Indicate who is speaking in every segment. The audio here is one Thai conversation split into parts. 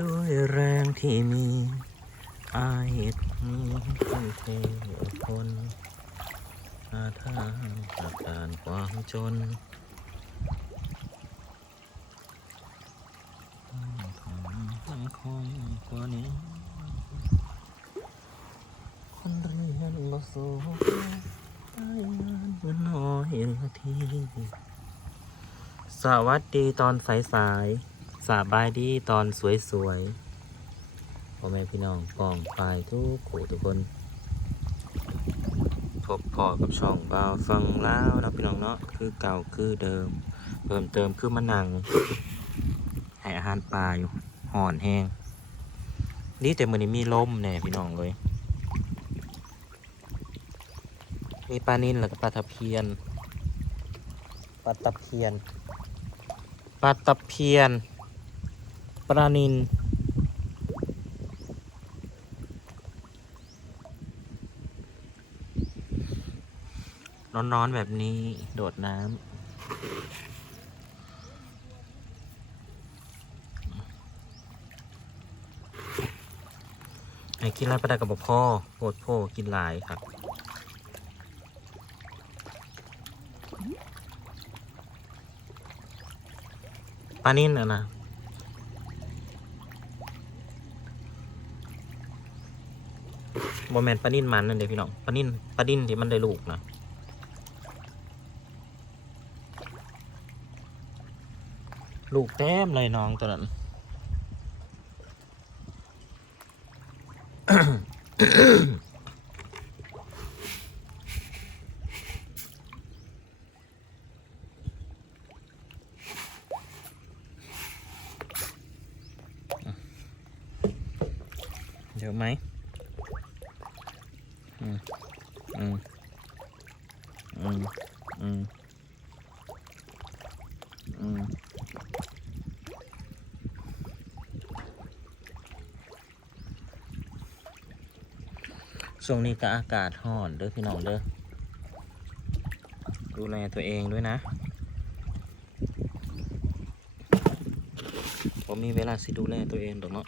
Speaker 1: ด้วยแรงที่มีอายมีที่เทคนหาทางจากการความจนต้องทำคงกว่านี้ คนเรียนบ่สูงได้งานเงินน้อยละที สวัสดีตอนสายสาย ๆสบายดีตอนสวยๆพ่อแม่พี่น้องปองปลายทุกขู่ทุกคน พบพอกับช่องบ่าวฟังแล้วนะพี่น้องเนาะคือเก่าคือเดิม เพิ่มเติมคือมะนังให้อาหารปลาอยู่ห่อนแห้งนี่แต่มือนี้มีลมแน่พี่น้องเลย มีปลานินแล้วก็ปลาตะเพียน ปลาตะเพียน ปลาตะเพียน ปลานินร้อนๆแบบนี้โดดน้ำไอ้กินไรปลาดากับพ่อโปดโพกินลายครับ ปลานิ่นอะนะ บอแมนปลานิ่นมันนั่นเดี๋ยวพี่น้องปลานิ่นปลานิ่นที่มันได้ลูกนะลูกแต้มเลยน้องตัวนั้น เยอะไหมอืม อืม อืม อืม อืม ช่วงนี้ก็อากาศห่อนเด้อพี่น้องเด้อดูแลตัวเองด้วยนะผมมีเวลาสิดูแลตัวเองดอกเนาะ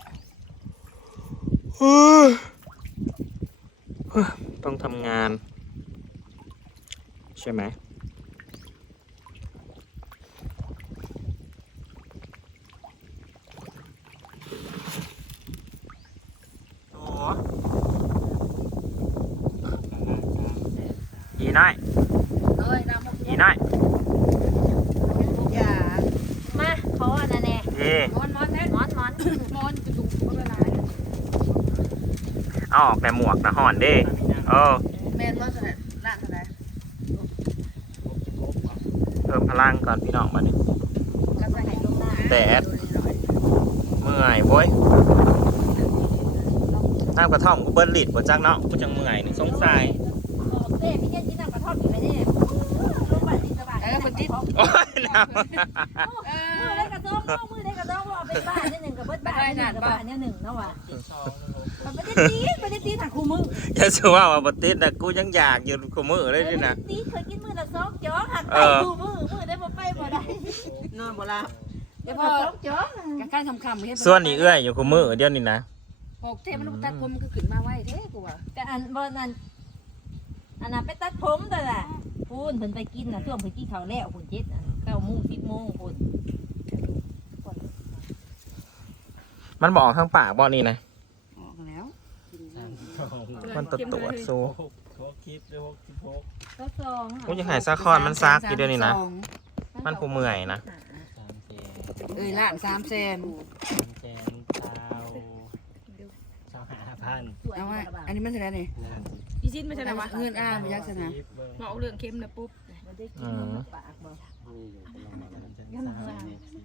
Speaker 1: ต้องทำงาน ใช่ไหมโอ้ยีน้อย
Speaker 2: เอ้ยน้ำมัน
Speaker 1: ยีน้อย
Speaker 2: อย่า
Speaker 3: มาขออันนั้น แน่
Speaker 1: ยี
Speaker 2: มอนมอนแท้
Speaker 3: หมอนหมอน
Speaker 2: มอนกระดูกเวลา
Speaker 1: เอาออกแต่หมวกนะห่อนเด้เออ
Speaker 2: แมนว่าจะร้านเท่าไหร่
Speaker 1: เพิ่มพลังก่อนพี่น้องมาดิ
Speaker 2: ก็จะให้ลงหน้า
Speaker 1: แดดเมื่อยโว้ยน้ำกระท่อมกูเบิ้ลลิดบ่จักเนาะกูจังเมื่อยนี่สงสัย
Speaker 3: เต้พี่เย็นกินน้ำกระท่อมอยู่ไหมเนี่ยลงไปสิสบาย
Speaker 2: เออปฏิ
Speaker 1: โอ้ยน้
Speaker 2: เอ
Speaker 3: มือได้กระท่อมมือได้กระท่อมเอาไปบ้านนี่หนึ่งกับเบิดบ้านนี่หนึ่งกับบ้านนี่หนึ่งเนาะว่ะมันไม่ได้ตีไม่ได้ตีถักคู่มือำ
Speaker 1: อย่าชัวว่าบ่ติดนะกูยังอยากอยู่กูมือเลยดินะ
Speaker 3: ตีเคยกินมือละสองจ้อหักไปคู่มือมือได้บ่ไปบ่ได้
Speaker 2: นอนบ่ละ
Speaker 3: เดี๋
Speaker 2: เดี๋
Speaker 3: ย
Speaker 2: วพ
Speaker 3: อ
Speaker 2: อ
Speaker 3: สองจ้อ
Speaker 2: การการคำคำเฮ็ด
Speaker 1: ส่วนนี้เอื้อยอยู่กูมือเดียวนี่นะ
Speaker 2: หกเทมันตัดผมมันก็ขึ้นมาไว้เท่กูว่า
Speaker 3: แต่อันบ่นั่นอันนั้นไปตัดผมแต่ละพูนเพิ่นไปกินน่ะช่วงเพิ่นกินข้าวแล้วพุ่นเจ็ดเก้าโมงสิบโมงพุ่น
Speaker 1: มันบอกทางปากบอกนี่นะ
Speaker 2: ออกแล้ว
Speaker 1: มันตรวจตรวจโซ
Speaker 3: ก็สอง
Speaker 1: กูยังหายซาคอนมันซักอยู่เดียวนี่นะมันกูเมื่อยนะ
Speaker 2: เอ้ยล้านสามแสน
Speaker 1: แจนเช้าเช้าหาพัน
Speaker 2: เอาว่าอันนี้มันเท่าไหร่นี่
Speaker 4: อีซินไม่ใช่
Speaker 2: แต่
Speaker 4: นะ
Speaker 2: ว่าวะเงินอ้ามายักษณะ
Speaker 4: เหมาเรื่องเค็มนะปุ๊บ
Speaker 3: มันได้กินมันปากบ่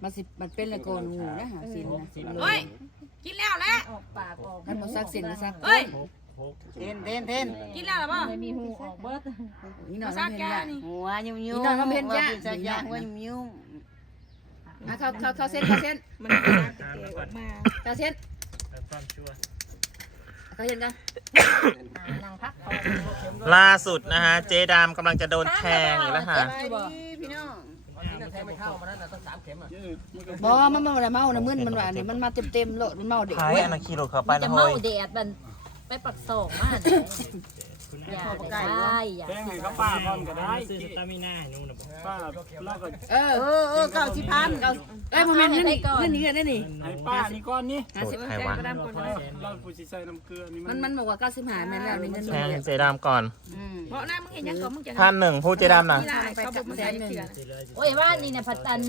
Speaker 2: มันสิมันเป็นละโกนงูนะหาสินนะ
Speaker 4: เฮ้ยกินแล้วแหละ
Speaker 3: ออกปากออก
Speaker 2: มันบ่ซักสินก็ซัก
Speaker 4: เฮ้ย
Speaker 2: เทนเทนเทน
Speaker 4: กินแล้วหรอป่ะ
Speaker 3: ไม่มีหูออกเบิด
Speaker 2: นี่หน่
Speaker 4: มา
Speaker 2: อย
Speaker 4: ซั
Speaker 2: มั
Speaker 4: ก
Speaker 2: น
Speaker 4: แก
Speaker 2: เห็นยาก
Speaker 4: นี่
Speaker 5: หัวยุ่มยุ่
Speaker 2: อีน้อยมันเห็นยาก
Speaker 5: สักอย่างหัวยุ่มยุ่ม
Speaker 2: อะเขาเขาเขาเส้นเขาเส้น
Speaker 4: มันซักแต่ออกมา
Speaker 2: เขาเส้นเขาเส้นกัน
Speaker 3: นางพัก
Speaker 1: ล่าสุดนะฮะเจดามกำลังจะโดนแทงอีกแล้วฮะ
Speaker 5: สบาย ดีพี่น้อง
Speaker 2: แทงไม่เข้ามันนั่นน่ะต้องสามเข็มอะ
Speaker 5: บ่มันมันบ่ได้เมานะมึนมันว่านี่มันมาเต็มๆโลดมันเมาเด็ก
Speaker 1: ขายอันนั้นขี่รถเข้าไป
Speaker 3: มัน
Speaker 1: นะ
Speaker 3: จะ
Speaker 1: เฮ้
Speaker 3: เมายแดดมันไปปักสองมาก อย่าได้อย่า
Speaker 6: แป้งให้เขาป้าพร้อมก็ได้
Speaker 1: ซื้อสตามิน่าให้หนูนะบ่
Speaker 6: ป้าแล้วก็
Speaker 5: เออ
Speaker 2: เออเออเก้าสิบพันเก้า
Speaker 5: เอ้ยบ่แม่นเงินนี่เงินนี่ได้นี่
Speaker 6: ให้ป้านี่ก้อนนี้
Speaker 1: โสดใครวะ
Speaker 4: ก็ดำก่อน
Speaker 6: เราเราผู้สิใส่น้ำเกลือนี่
Speaker 5: มั
Speaker 6: มันน
Speaker 5: มันบอกว่า95แม่นแล้วนี่เงิน
Speaker 1: แทงเจดามก่อน
Speaker 5: อืม
Speaker 4: เพราะหน้ามึงเห็นยังก่อนมึงจะ
Speaker 1: พันหนึ่งผู้เจดามนะ
Speaker 4: นี่ได้เขาบอกมึงใส่เกลือ
Speaker 3: โอ้ยว่านี่เนี่ยพัตัน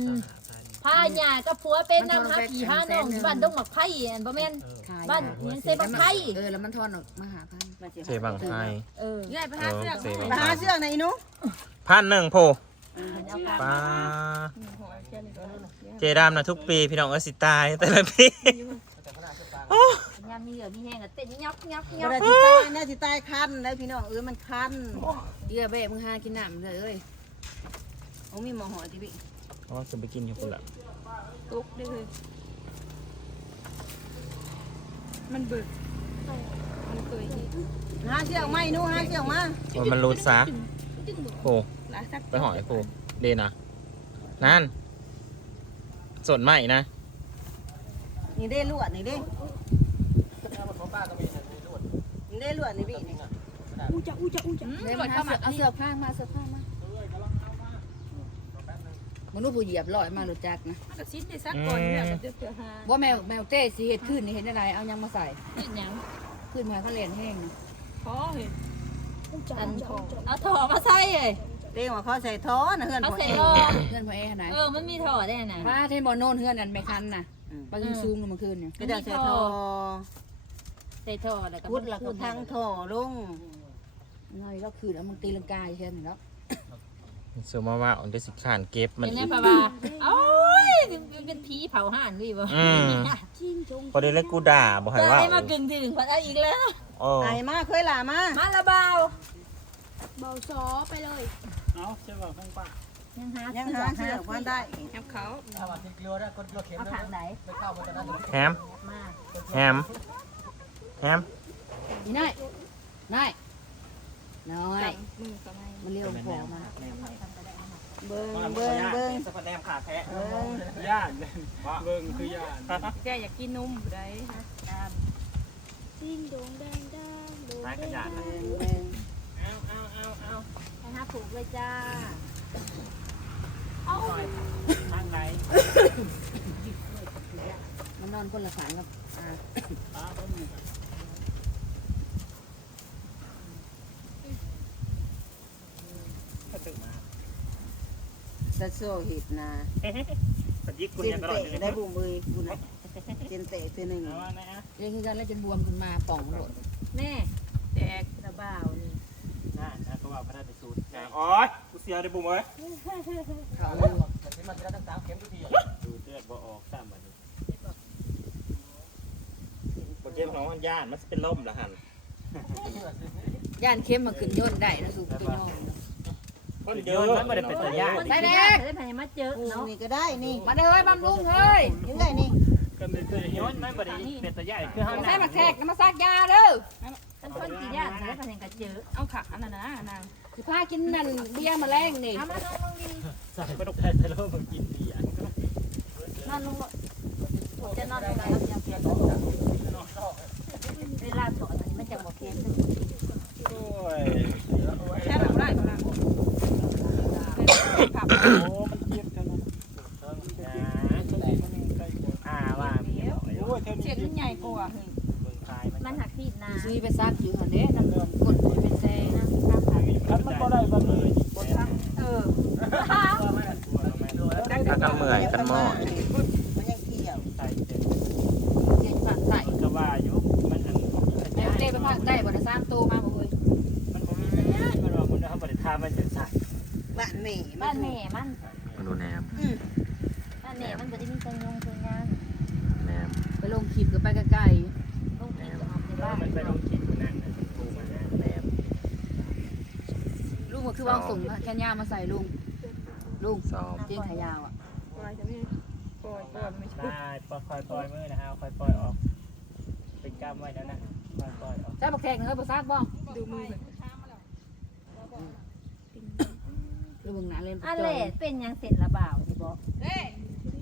Speaker 3: พาหยากับผัวเป็นน้ำหาผีหาน้องบ้านดงหมักไผ่อันบ่แม่น
Speaker 5: ขาย
Speaker 3: บ้านยังเซบังไผ่
Speaker 5: เออแล้วมันทอนออกมาหาพัน
Speaker 1: เจบังไทย
Speaker 3: เออ
Speaker 4: ง่ายไปหาเสื้อ
Speaker 1: เออเซบัง
Speaker 2: ไป
Speaker 1: ไท
Speaker 2: หายเชือกไหนหนู
Speaker 1: พันหนึ่งผู้
Speaker 3: เอากลับ
Speaker 1: ป้าเจดามนะทุกปีพี่น้องเออสิตายแต่ละปี
Speaker 3: ยามมีเหลือมีแห้งก็เต้นยับยับยั
Speaker 2: บ่
Speaker 3: บ
Speaker 2: ได้สิตายนะสิตายคันแล้วพี่น้องเออมันคัน
Speaker 5: เดี๋ยวแบะมึงหากินน้ำเลยเอ้ย
Speaker 2: โอ้มีหมอหอติพี่
Speaker 1: เพ ราะว่าจะไปกินอยู่คนละ
Speaker 4: ตุกได้เลยมันเบิกมันเคย
Speaker 2: หาเชือกไหมหนูหาเชือกมา
Speaker 1: ว่ามันรูดซะโอ้
Speaker 4: หลายสัก
Speaker 1: ไปหอยผู้เดนนะนั่นสดใหม่นะ
Speaker 2: นี่ได้ลวดนี่เด้นี่ได้ลวดนี่พี่นี่
Speaker 4: อู้จะอู้จะอู้จะ
Speaker 5: เดี๋ยวมาหาเสือเอาเสือข้างมาเสือข้าง มามึงรู้ผู้เหยียบลอยมารู้จักนะ
Speaker 4: มันก็ชิ้นได้สักก่อนเนี่ยเดี๋ยวเผื่อหา
Speaker 5: ว่าแมวแมวเต้สิเห็ดขึ้นนี่เห็นอะไรเอายังมาใส่
Speaker 3: นี่หยัง
Speaker 5: ขึ้นมาเขาเล่นแห้งนะ
Speaker 4: พอเห็น
Speaker 3: อันเอาถอมาใส่เลย
Speaker 2: เด้งว่าเขาใส่ท้อนะเฮือน
Speaker 3: เอา
Speaker 2: พ่อ
Speaker 3: ใส่
Speaker 2: เอง
Speaker 3: รอ
Speaker 5: เพื่อนพ่อเอ๋ไหน
Speaker 3: เออมันมีถอได้น่ะ
Speaker 5: ป้าเทนบอลโน่นเพื่อนอันไม่คันน่ะปลายิงซูงลงมาคืนเนี่ย
Speaker 2: ก็จะใส่ท้อ
Speaker 3: ใส่ถอแล้วก็
Speaker 2: พุดแล้วก็ทางท้อลง
Speaker 5: น้อยก็คืนแล้วมึงตีลังกาใช่ไหมแล้ว
Speaker 1: สูมาว่าอันเดสิขานเก็บมัน
Speaker 3: เป็นไง
Speaker 1: อีก
Speaker 3: พ่อว่าโอ้ยเป็นผีเผาห่านด้วยบ่
Speaker 1: อืม พอได้เล่นกูด่าบอกให้ว่า
Speaker 3: ได้มากึ่งถึงพัดเอาอีกแล้ว
Speaker 1: โอ้
Speaker 2: ไอ้มาเคยหล่ามา
Speaker 3: มาละเบา
Speaker 4: เบาซอไปเลย
Speaker 6: เอาใช่ป่ะของป้า
Speaker 3: ยังหา
Speaker 2: ยังหาเชือกมาได้
Speaker 4: แอบเขา
Speaker 3: เอาขางไหน
Speaker 1: แฮม
Speaker 3: มา
Speaker 1: แฮมแฮม
Speaker 5: นี่นายนาย น้อย
Speaker 4: มือกับไม้
Speaker 5: มันเลี้ยวพอมา
Speaker 2: เบิ่งเบิ่งเบิ่ง
Speaker 1: สะพานแนมขาแท้
Speaker 2: เบิ่ง
Speaker 6: ย่านเบิ่งคือย่าน
Speaker 4: แกอยากกินนมได้
Speaker 1: ท้ายขยะนะ
Speaker 2: เบิ่งเบิ่ง
Speaker 1: เอาเอาเอาเอา
Speaker 3: ให้หาผูกเลยจ้า
Speaker 1: ทางไหน
Speaker 5: มันนอนคนละขางกับอ่า
Speaker 2: สะโซเห็ดนะ
Speaker 1: ปฏิกุล
Speaker 2: เจ
Speaker 1: ยั
Speaker 2: น
Speaker 1: งกระโดด
Speaker 2: เตะ
Speaker 1: อยู่
Speaker 2: ได้
Speaker 1: เลย
Speaker 2: บุ้มมือกูนะเจนเตะตัวหนึ่ง
Speaker 1: เอาว่าไงอะ
Speaker 5: เรียกคือกันแล้วจนบวมขึ้นมาป่องหมด
Speaker 3: แม่
Speaker 4: แจก
Speaker 3: ระเบานี่
Speaker 1: น่านะก็ว่าพระราชสูตรโอ้ยกูเสียได้บุ้มเว้ย
Speaker 5: เขาเลย
Speaker 1: ดูเลือดบ่ออกซ้ำบัดนี้บ่เจ็บของมันย่านมันสิเป็นลมละหัน
Speaker 5: ย่านเข้มมาขึ้นย่นได้นะสูบตัวน้อง
Speaker 1: คนเยอะมันบ่ได้เป็นตาย่าน
Speaker 3: ได้แล้วได้พายมาเจอ
Speaker 2: กู
Speaker 3: เนาะ
Speaker 2: นี่ก็ได้นี่
Speaker 5: มาเลยบำรุงเฮ้ย
Speaker 2: ยังไงนี่
Speaker 6: กันได้ตัว
Speaker 1: ย้อนมันบ่ได้เป็นตาย่านคือเฮา
Speaker 5: ใส่หมักแขกมาซักยาเด้อ
Speaker 3: เป็นคนกี่ย่านได้พายกันเจอ
Speaker 4: เอาขาอันนั้นนะนาง
Speaker 5: สิพากินนั่นเบียร์มาแรงนี่
Speaker 3: เอามาลงลงดิ
Speaker 1: ใส่บ่ต้องแพ้แต่โลกมันกินดีอะ
Speaker 3: นอนลงจะนอนลงได้เวลาถอดอันนี้มันจะบอกเพี้ยน
Speaker 1: โอ้ย
Speaker 4: แค่แบบได้ก็ได้ขับ
Speaker 6: โอ่า
Speaker 1: ว่ามีหน่อย
Speaker 6: โอ้ยเท่า
Speaker 4: เสี
Speaker 6: นี้
Speaker 4: ยงใหญ่กว่า
Speaker 1: เบิ่งคายมัน
Speaker 3: มันหักที่นา
Speaker 5: ซื้อไปซักอยู่หันเด้น้ำกดเป็นแซ่
Speaker 6: คันมันบ่ได้บัดนี้
Speaker 4: เออ
Speaker 1: ถ้ากันเมื่อยกันหม้อ
Speaker 2: มันยังเกี่ยว
Speaker 1: ใส่เต็ม
Speaker 5: เสียงฝักใส่
Speaker 1: ก็ว่าอยู่มันอัน
Speaker 5: แม่เต้ไปพักได้บ่ได้สร้างโตมาบ่เอ้ย
Speaker 1: มันบ่มีมันยากมันว่ามันเฮาบ่ได้ทามันจะ
Speaker 2: บ้านแม่
Speaker 3: บ้านแม่มัน
Speaker 1: มันดูแนม
Speaker 3: บ้านแม่มันบ่ได้มีตังยงตังงาน
Speaker 1: แนม
Speaker 5: ไปลงคลิปก็ไปใกล้
Speaker 3: ต้องกินจะออกในบ้าน
Speaker 1: มันไปลงคิดอยู่นั่นน่ะปูมานะแนม
Speaker 5: ๆลุงก็คือว่าส่งแค่ย่ามาใส่ลุงลุง
Speaker 1: ซ้อม
Speaker 5: เจียงขายาวอะ
Speaker 4: ปล่อยจะไม่ปล่อยปล่อยไม่ใช่
Speaker 1: ได้ปล่อยปล่อยปล่อยมือนะฮะค่อยปล่อยออกเป็นกล้ามไว้แล้วนะปล่อยปล่อยออก
Speaker 5: ใส่บักแขกเฮ้ยบ่ซักบ่
Speaker 4: ดูมือ
Speaker 5: ลูกเบิ่งหน้าเล่น
Speaker 3: อันแหละเป็นหยังเสร็จละบ่าวนี่บ่
Speaker 4: เด้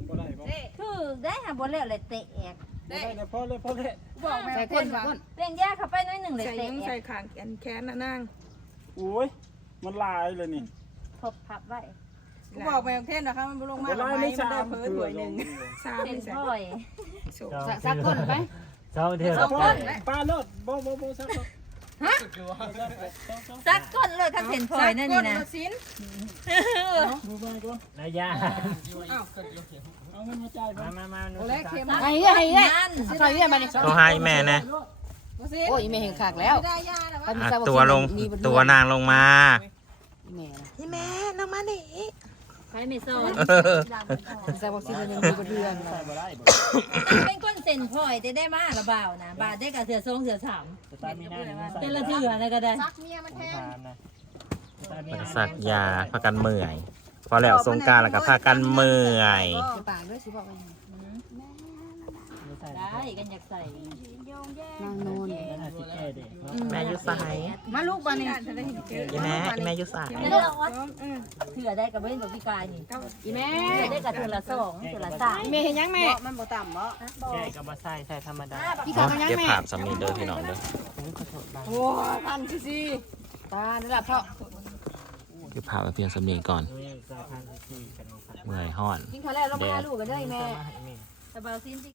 Speaker 6: บ่ได้บ่
Speaker 4: เด้
Speaker 3: คือได้หาบ่แล้วเลยเตะแอก
Speaker 6: บ่ได้นะพอเลยพอเลย
Speaker 4: บอกแม่
Speaker 5: ใส่
Speaker 4: ค
Speaker 5: ก้น
Speaker 4: น
Speaker 5: ใส่
Speaker 4: ว่า
Speaker 5: ก้น
Speaker 3: เร่งยาเข้าไปหน้อยหนึงเลย
Speaker 4: ใส่
Speaker 3: เตะ
Speaker 4: ยัง
Speaker 3: แอ
Speaker 4: ใส่
Speaker 3: ก
Speaker 4: ขางแขนแขนน่ะนาง
Speaker 6: โอ้ยมันลายเลยนี่
Speaker 3: ทบพับไว้
Speaker 4: กูบอกแม่เทนนะคะมันบ่ลงมา
Speaker 6: บ่
Speaker 4: หรอก
Speaker 6: ลาย
Speaker 4: ไหม
Speaker 6: ไม่
Speaker 4: มัน
Speaker 6: สา
Speaker 4: ได้
Speaker 6: ม
Speaker 4: เพิ่นถ้วยหนึงสาม
Speaker 3: เป็น
Speaker 4: นี่ใส่
Speaker 3: พ่อย
Speaker 4: สุก
Speaker 5: สักสักก้นไป
Speaker 1: เจ้าเดียว
Speaker 6: สองคนปลาโลดบ่บ่บ่สักคน
Speaker 3: ซักก้นเลยคันเห็นพ่อยนั่นนี่นะ
Speaker 4: สักก้สิน
Speaker 6: ดูไปก่อน
Speaker 1: นายา
Speaker 6: เอาเงินมาจ่าย
Speaker 1: มามามา
Speaker 4: โอ้แลเค็ม
Speaker 5: ไอ้เหี้ยไอ้เหี้ย
Speaker 3: นั่น
Speaker 5: ใส่เหี้ยมาดิ
Speaker 1: ต้องให้แม่นะ
Speaker 4: บ่สิน
Speaker 5: โอ้ยแม่เห็นขากแล้ว
Speaker 4: ไม่ได้ยาแล้ววะ
Speaker 1: อะตัวลงตัวนางลงมา
Speaker 5: แม่
Speaker 3: นี่แม่น้องมาดิใครไม่สอน
Speaker 5: ใส่วัคซีนมันมีบ่เดือน
Speaker 6: ใส่บ่ได้บ่
Speaker 3: เป็นก้นเส้นพ่อยได้ได้มาละบ่าวนะบาทได้กับเสือทรงเสือสาม
Speaker 6: ตามีหน้านี่ใส่
Speaker 3: แต่ละเถื่อนะก็ได้
Speaker 4: ซักเมียมันแทง
Speaker 6: ทานนะตามี
Speaker 1: แล้วก็สักยาพากันเมื่อย พอแล้วสงกรารแล้วก็พากันเมื่อย
Speaker 5: จะปากด้วยสิบอกว่า
Speaker 3: ได้กันอยากใส่
Speaker 5: นางนอน
Speaker 6: น่าสิแก้เด้
Speaker 1: แม่อยุสาย
Speaker 5: มาลูกบ้านนี่
Speaker 4: จะได้เห็นเจอ
Speaker 1: อีแม่อีแม่อยุสาย
Speaker 3: ไม่ได้หรอกวะ
Speaker 4: อืม
Speaker 3: เถื่อได้กับเว้นแบบพิการนี่
Speaker 5: อีแม่
Speaker 3: เถื่อได้กับเถื่อละสองเถื่อละสาม
Speaker 5: แม่เห็นยังแม่
Speaker 2: เบาะมันบ่ต่ำบ่
Speaker 1: แก้กับมาใส่ใส่ธรรมดา
Speaker 5: พี่ขากันยัง
Speaker 1: เก็บ
Speaker 5: แม่
Speaker 1: ภาพสามีเด้อพี่น้องเด้อ
Speaker 5: โอ้ทันสิสิตานี่ล่ะพ่อ
Speaker 1: เก็บภาพไว้เพียงสามีก่อนเมื่อยห้อน
Speaker 5: กินข้าวแล้วลงมาลูกกันเด้อแม่
Speaker 3: แต่บาวซิน